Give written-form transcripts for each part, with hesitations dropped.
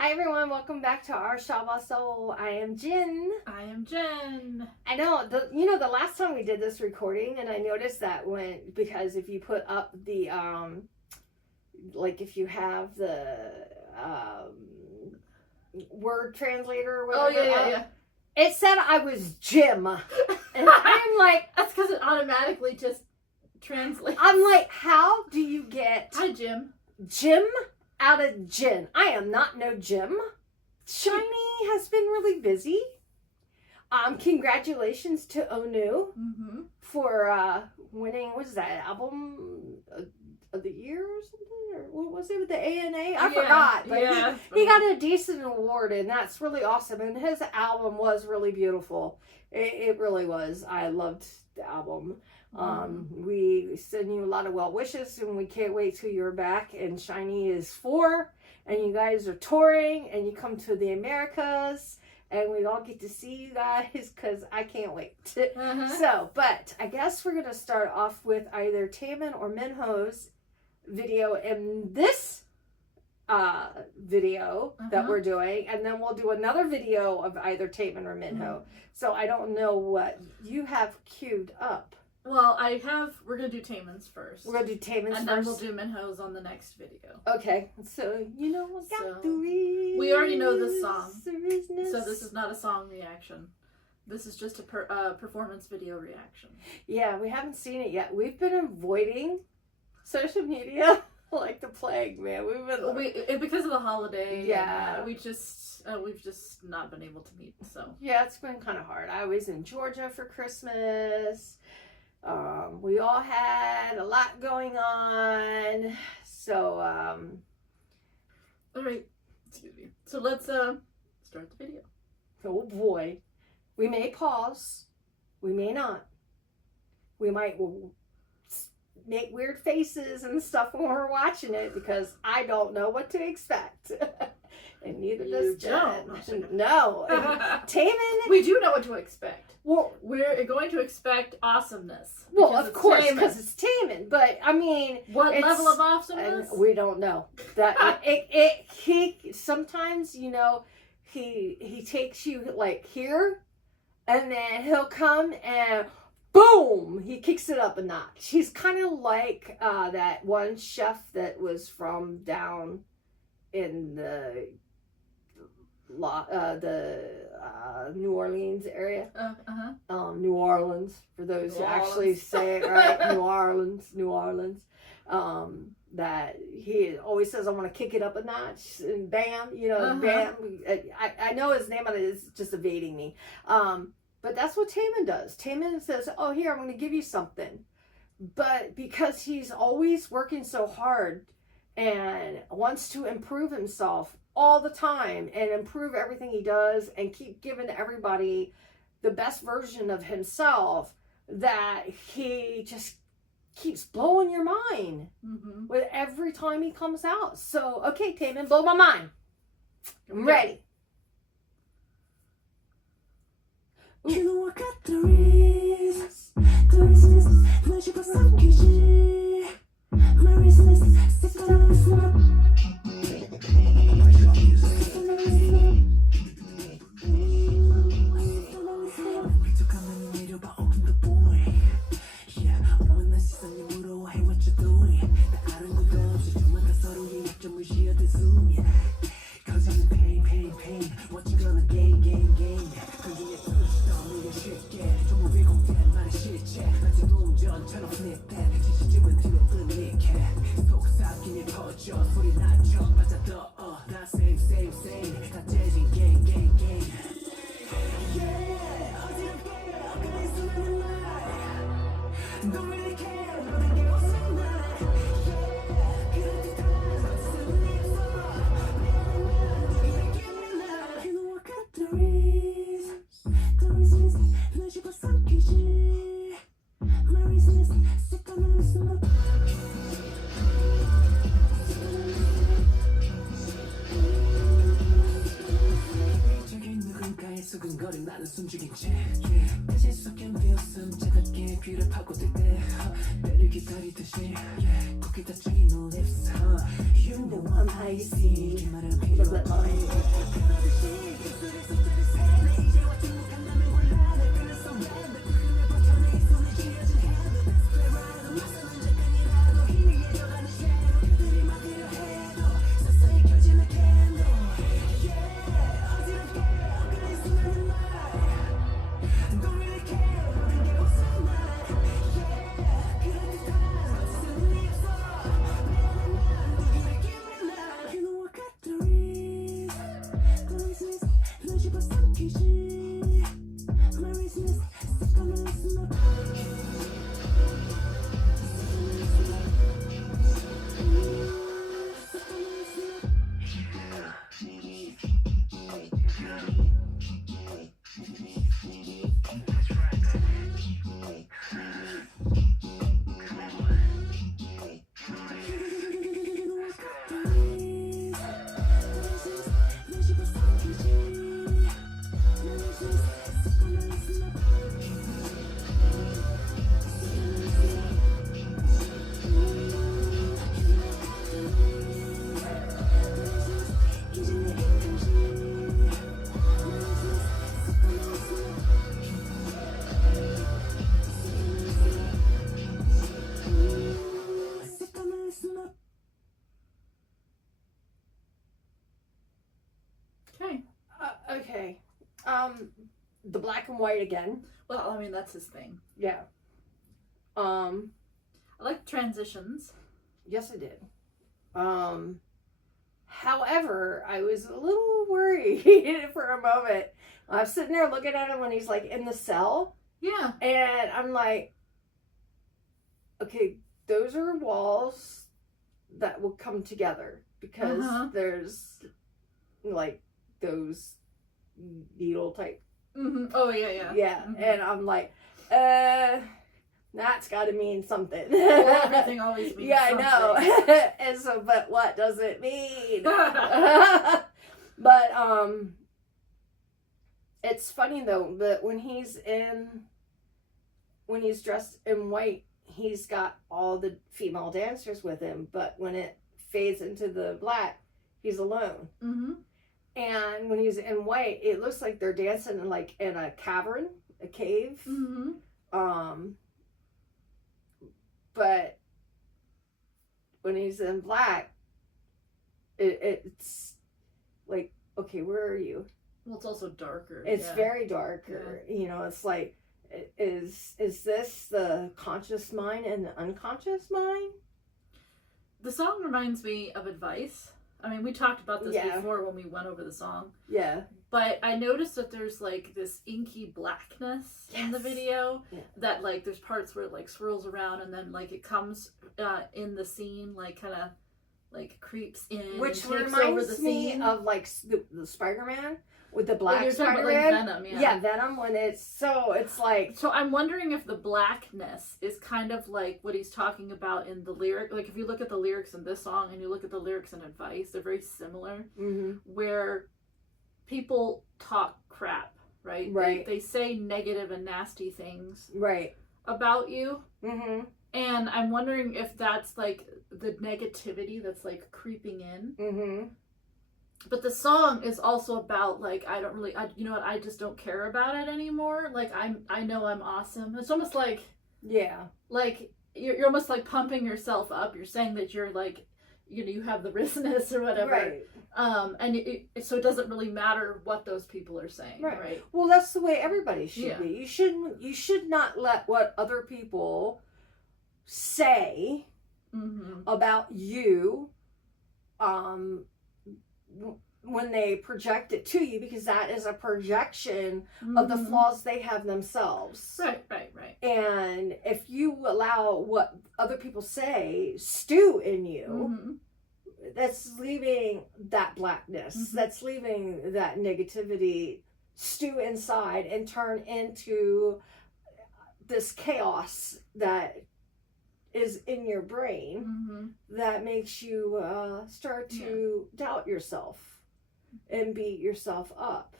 Hi everyone, welcome back to our Shawol Soul. I am Jin. I am Jen. I know, the last time we did this recording, and I noticed that because if you put up the, like if you have the word translator or whatever. Oh, yeah. It said I was Jim. And I'm like... That's because it automatically just translates. I'm like, how do you get... Hi, Jim. Jim out of Jin? I am not no Jim. SHINee has been really busy. Congratulations to Onu for winning, what is that, album of the year or something? Or what was it with the ANA? I forgot. But he got a decent award, and that's really awesome. And his album was really beautiful. It really was. I loved the album. We send you a lot of well wishes, and we can't wait till you're back. And SHINee is 4, and you guys are touring, and you come to the Americas, and we all get to see you guys because I can't wait. So, but I guess we're gonna start off with either Taemin or Minho's video in this video that we're doing, and then we'll do another video of either Taemin or Minho. So I don't know what you have queued up. Well, we're going to do Taemin's first. We're going to do Taemin's first. And then we'll do Minho's on the next video. Okay. So, we got the Rizzness. We already know this song. Rizzness. So this is not a song reaction. This is just a performance video reaction. Yeah, we haven't seen it yet. We've been avoiding social media like the plague, man. We've been... because of the holiday. Yeah. And, we've just not been able to meet, so. Yeah, it's been kind of hard. I was in Georgia for Christmas. We all had a lot going on, so all right, excuse me. So let's start the video. Oh boy, we may pause, we may not. We might make weird faces and stuff when we're watching it because I don't know what to expect. And neither does Jen. No. Taemin... We do know what to expect. Well, we're going to expect awesomeness. Well, of course, because it's Taemin. But, I mean... What level of awesomeness? We don't know. That he sometimes, he takes you, like, here, and then he'll come and... Boom! He kicks it up a notch. He's kind of like that one chef that was from down in the New Orleans area. New Orleans, for those who actually say it right. New Orleans. That he always says, I want to kick it up a notch, and bam, bam. I know his name on it is just evading me. But that's what Taemin does. Taemin says, oh, here, I'm going to give you something. But because he's always working so hard and wants to improve himself all the time and improve everything he does and keep giving everybody the best version of himself, that he just keeps blowing your mind with every time he comes out. So, okay, Taemin, blow my mind. I'm ready. You got the Rizzness, magical psychic. My Rizzness, sick on the smoke. 수근거린 나는 숨죽인 채 다시 섞인 비웃음 차갑게 귀를 파고들 때 때를 기다리듯이 거기다 짝인 no lips You I'm icy. What is that line? Okay. The black and white again. Well, I mean, that's his thing. Yeah. I like transitions. Yes, I did. However, I was a little worried for a moment. I was sitting there looking at him when he's like in the cell. Yeah. And I'm like, okay, those are walls that will come together because there's like those needle type. Mm-hmm. Oh, yeah. Yeah. Mm-hmm. And I'm like, that's got to mean something. Well, everything always means something. I know. And so, but what does it mean? But it's funny though. But when he's dressed in white, he's got all the female dancers with him. But when it fades into the black, he's alone. Mm-hmm. And when he's in white, it looks like they're dancing in a cavern, a cave. Mm-hmm. But when he's in black, it's like, okay, where are you? Well, it's also darker. It's very darker. Yeah. You know, it's like, is this the conscious mind and the unconscious mind? The song reminds me of Advice. I mean, we talked about this before when we went over the song. Yeah. But I noticed that there's like this inky blackness in the video that like there's parts where it like swirls around and then like it comes in the scene, like kind of like creeps in. Which and takes reminds over the me scene. Of like the Spider-Man with the black Spider-Man. Like Venom, yeah, Venom when it's like. So I'm wondering if the blackness is kind of like what he's talking about in the lyric. Like if you look at the lyrics in this song and you look at the lyrics in Advice, they're very similar. Mm-hmm. Where people talk crap, right? Right. They say negative and nasty things. Right. About you. Mm-hmm. And I'm wondering if that's like the negativity that's like creeping in. Mm-hmm. But the song is also about like, you know what, I just don't care about it anymore. Like I know I'm awesome. It's almost like, like you're almost like pumping yourself up. You're saying that you're like, you know, you have the Rizzness or whatever. Right. And so it doesn't really matter what those people are saying. Right. Well, that's the way everybody should be. You should not let what other people say about you, when they project it to you, because that is a projection of the flaws they have themselves. Right. And if you allow what other people say stew in you, that's leaving that blackness, that's leaving that negativity stew inside and turn into this chaos that is in your brain that makes you start to doubt yourself and beat yourself up.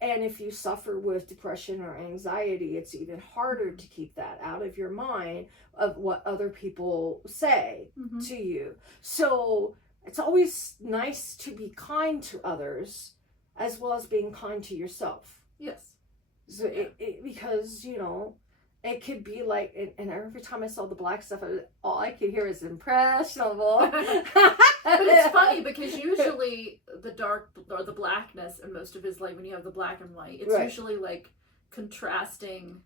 And if you suffer with depression or anxiety, it's even harder to keep that out of your mind of what other people say to you. So it's always nice to be kind to others as well as being kind to yourself. Yes. So because, you know, it could be like, and every time I saw the black stuff, all I could hear is impressionable. But it's funny because usually the dark or the blackness in most of his, like when you have the black and white, it's usually like contrasting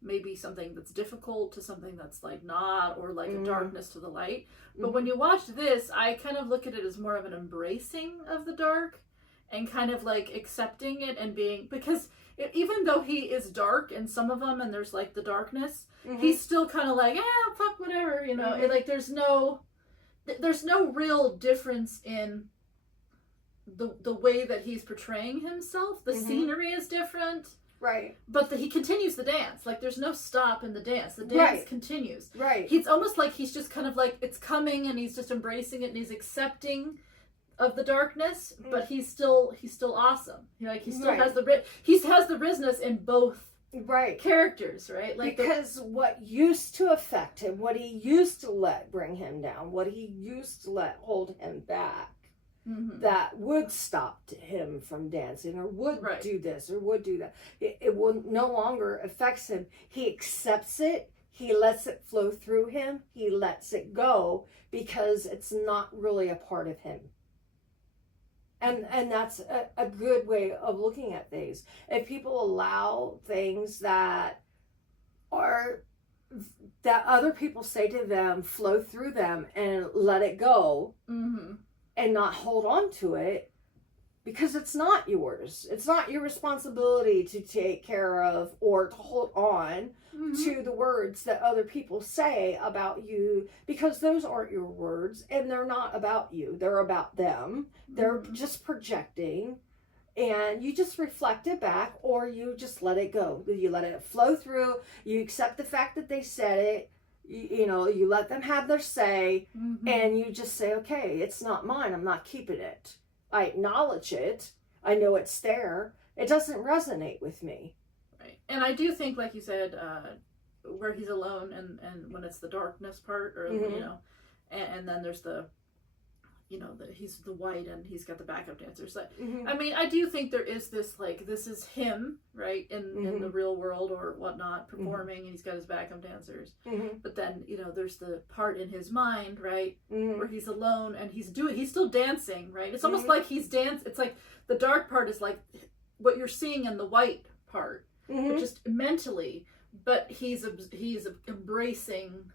maybe something that's difficult to something that's like not, or like a darkness to the light. But when you watch this, I kind of look at it as more of an embracing of the dark and kind of like accepting it and being, because even though he is dark in some of them and there's like the darkness, he's still kind of like, fuck whatever, you know. Like there's no real difference in the way that he's portraying himself. The scenery is different. Right. But he continues the dance. Like there's no stop in the dance. The dance continues. Right. He's almost like he's just kind of like, it's coming and he's just embracing it and he's accepting of the darkness, but he's still awesome. He still has the Rizzness in both characters, right? Like because what used to affect him, what he used to let bring him down, what he used to let hold him back, that would stop him from dancing or would do this or would do that. It will no longer affects him. He accepts it. He lets it flow through him. He lets it go because it's not really a part of him. And that's a good way of looking at things. If people allow things that other people say to them flow through them and let it go and not hold on to it, because it's not yours. It's not your responsibility to take care of or to hold on to the words that other people say about you, because those aren't your words and they're not about you. They're about them. They're just projecting, and you just reflect it back, or you just let it go. You let it flow through. You accept the fact that they said it. You know, you let them have their say, and you just say, okay, it's not mine. I'm not keeping it. I acknowledge it. I know it's there. It doesn't resonate with me. Right. And I do think, like you said, where he's alone and when it's the darkness part, or, you know, and then there's the, you know, he's the white and he's got the backup dancers. Like, I mean, I do think there is this, like, this is him, right, in the real world or whatnot, performing, and he's got his backup dancers. But then, you know, there's the part in his mind, right, where he's alone and he's still dancing, right? It's almost like he's it's like the dark part is like what you're seeing in the white part, but just mentally, but he's embracing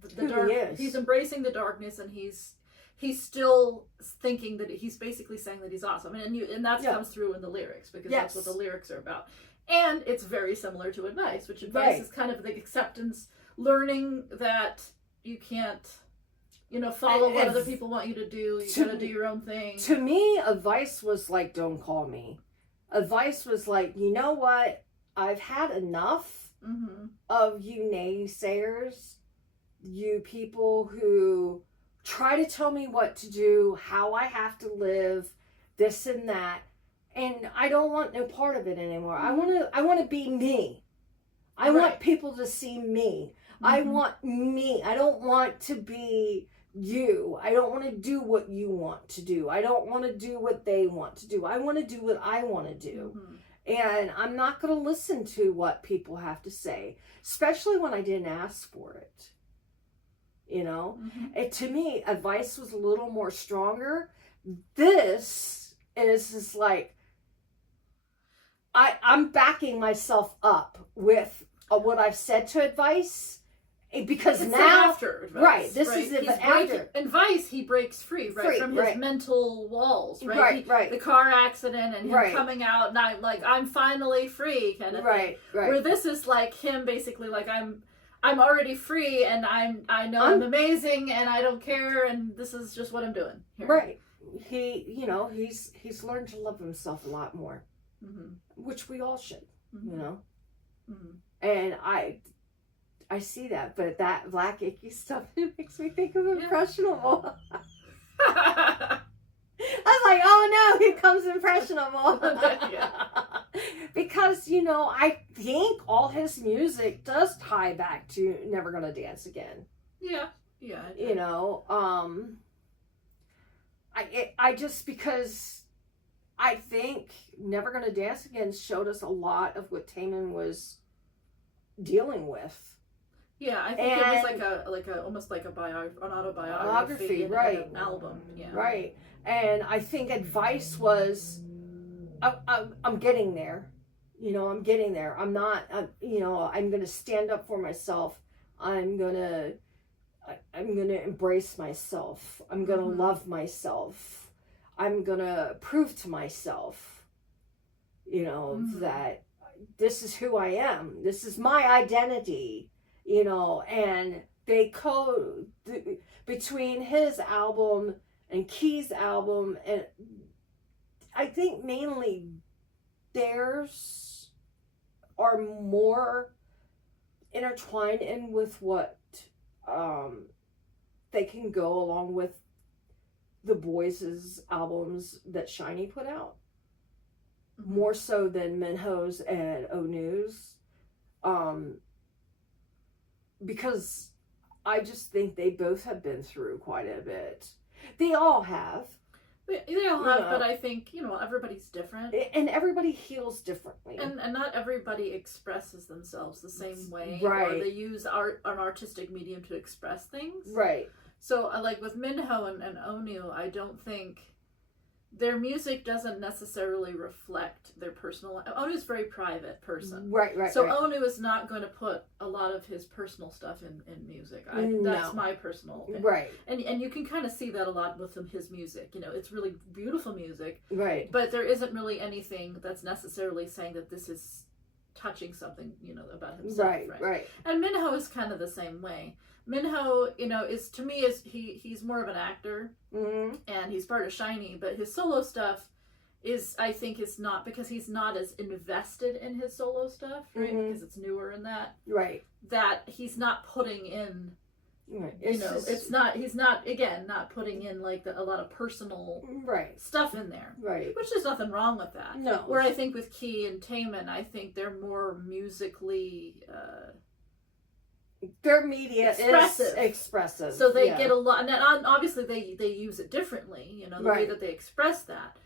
the dark. He's embracing the darkness, and he's still thinking that he's basically saying that he's awesome, and that comes through in the lyrics, because that's what the lyrics are about. And it's very similar to Advice, which Advice is kind of the acceptance, learning that you can't, you know, follow what other people want you to do. You gotta do your own thing. To me, Advice was like, don't call me. Advice was like, you know what? I've had enough of you naysayers, you people who try to tell me what to do, how I have to live, this and that, and I don't want no part of it anymore. I want to be me. I want people to see me. I want me. I don't want to be you. I don't want to do what you want to do. I don't want to do what they want to do. I want to do what I want to do. And I'm not going to listen to what people have to say, especially when I didn't ask for it. You know, to me, Advice was a little more stronger. This is just like, I'm backing myself up with what I've said to Advice, because it's now after Advice, this is it after Advice. He breaks free from his mental walls, right? The car accident and him coming out, and I'm finally free, kind of thing. Where this is like him basically like, I'm already free, and I know I'm amazing, and I don't care, and this is just what I'm doing here. Right. He, you know, he's learned to love himself a lot more, which we all should, you know. And I see that, but that black icky stuff, it makes me think of Impressionable. I was like, oh no, here comes Impressionable. Because, you know, I think all his music does tie back to Never Gonna Dance Again. Yeah. You know, I just, because I think Never Gonna Dance Again showed us a lot of what Taemin was dealing with. Yeah, I think it was like a almost like an autobiography, right? An album, yeah, right. And I think advice was, I'm getting there. I'm getting there. I'm not. I'm gonna stand up for myself. I'm gonna embrace myself. I'm gonna love myself. I'm gonna prove to myself, that this is who I am. This is my identity, and they between his album and Key's album, and I think mainly theirs are more intertwined in with what they can go along with the boys' albums that SHINee put out, more so than Minho's and Onu's, because I just think they both have been through quite a bit. They all have. They all have, but I think, everybody's different. And everybody heals differently. And not everybody expresses themselves the same way. Right. Or they use an artistic medium to express things. Right. So, like with Minho and Onu, I don't think their music doesn't necessarily reflect their personal. Onu's a very private person. Right. So Onu is not going to put a lot of his personal stuff in music. That's my personal opinion. Right. And you can kind of see that a lot with his music. It's really beautiful music. Right. But there isn't really anything that's necessarily saying that this is touching something, about himself. Right. And Minho is kind of the same way. Minho, is to me he's more of an actor, and he's part of SHINee, but his solo stuff is not, because he's not as invested in his solo stuff, right? Because it's newer in that, right? That he's not putting in, he's not putting in like a lot of personal stuff in there, right? Which there's nothing wrong with that. No. Where I think with Key and Taemin, I think they're more musically. Their media is expressive, so they get a lot, and obviously they use it differently, the way that they express that,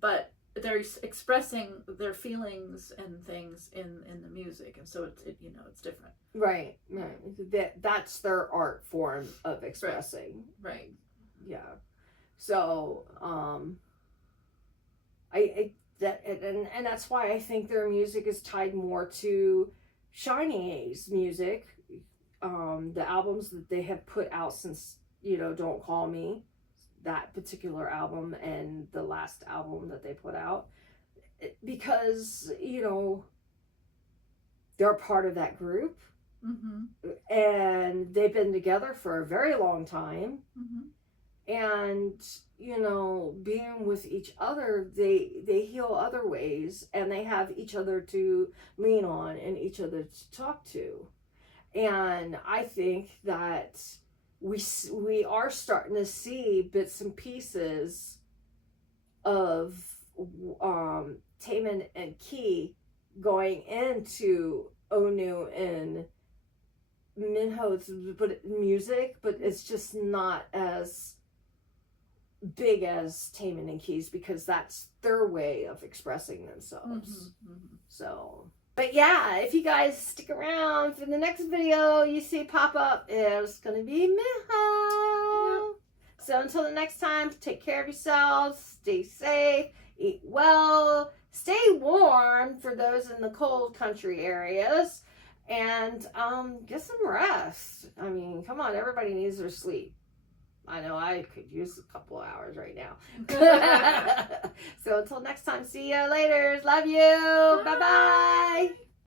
but they're expressing their feelings and things in the music, and so it's different. Right. That's their art form of expressing. Right. Yeah. So and that's why I think their music is tied more to SHINee's music. The albums that they have put out since, Don't Call Me, that particular album, and the last album that they put out, because, they're part of that group, and they've been together for a very long time, and, being with each other, they heal other ways, and they have each other to lean on and each other to talk to. And I think that we are starting to see bits and pieces of Taemin and Key going into Onu and Minho's music, but it's just not as big as Taemin and Key's, because that's their way of expressing themselves. So... But yeah, if you guys stick around for the next video you see pop up, it's going to be Minho. So until the next time, take care of yourselves, stay safe, eat well, stay warm for those in the cold country areas, and get some rest. I mean, come on, everybody needs their sleep. I know I could use a couple of hours right now. So until next time, see you later. Love you. Bye-bye.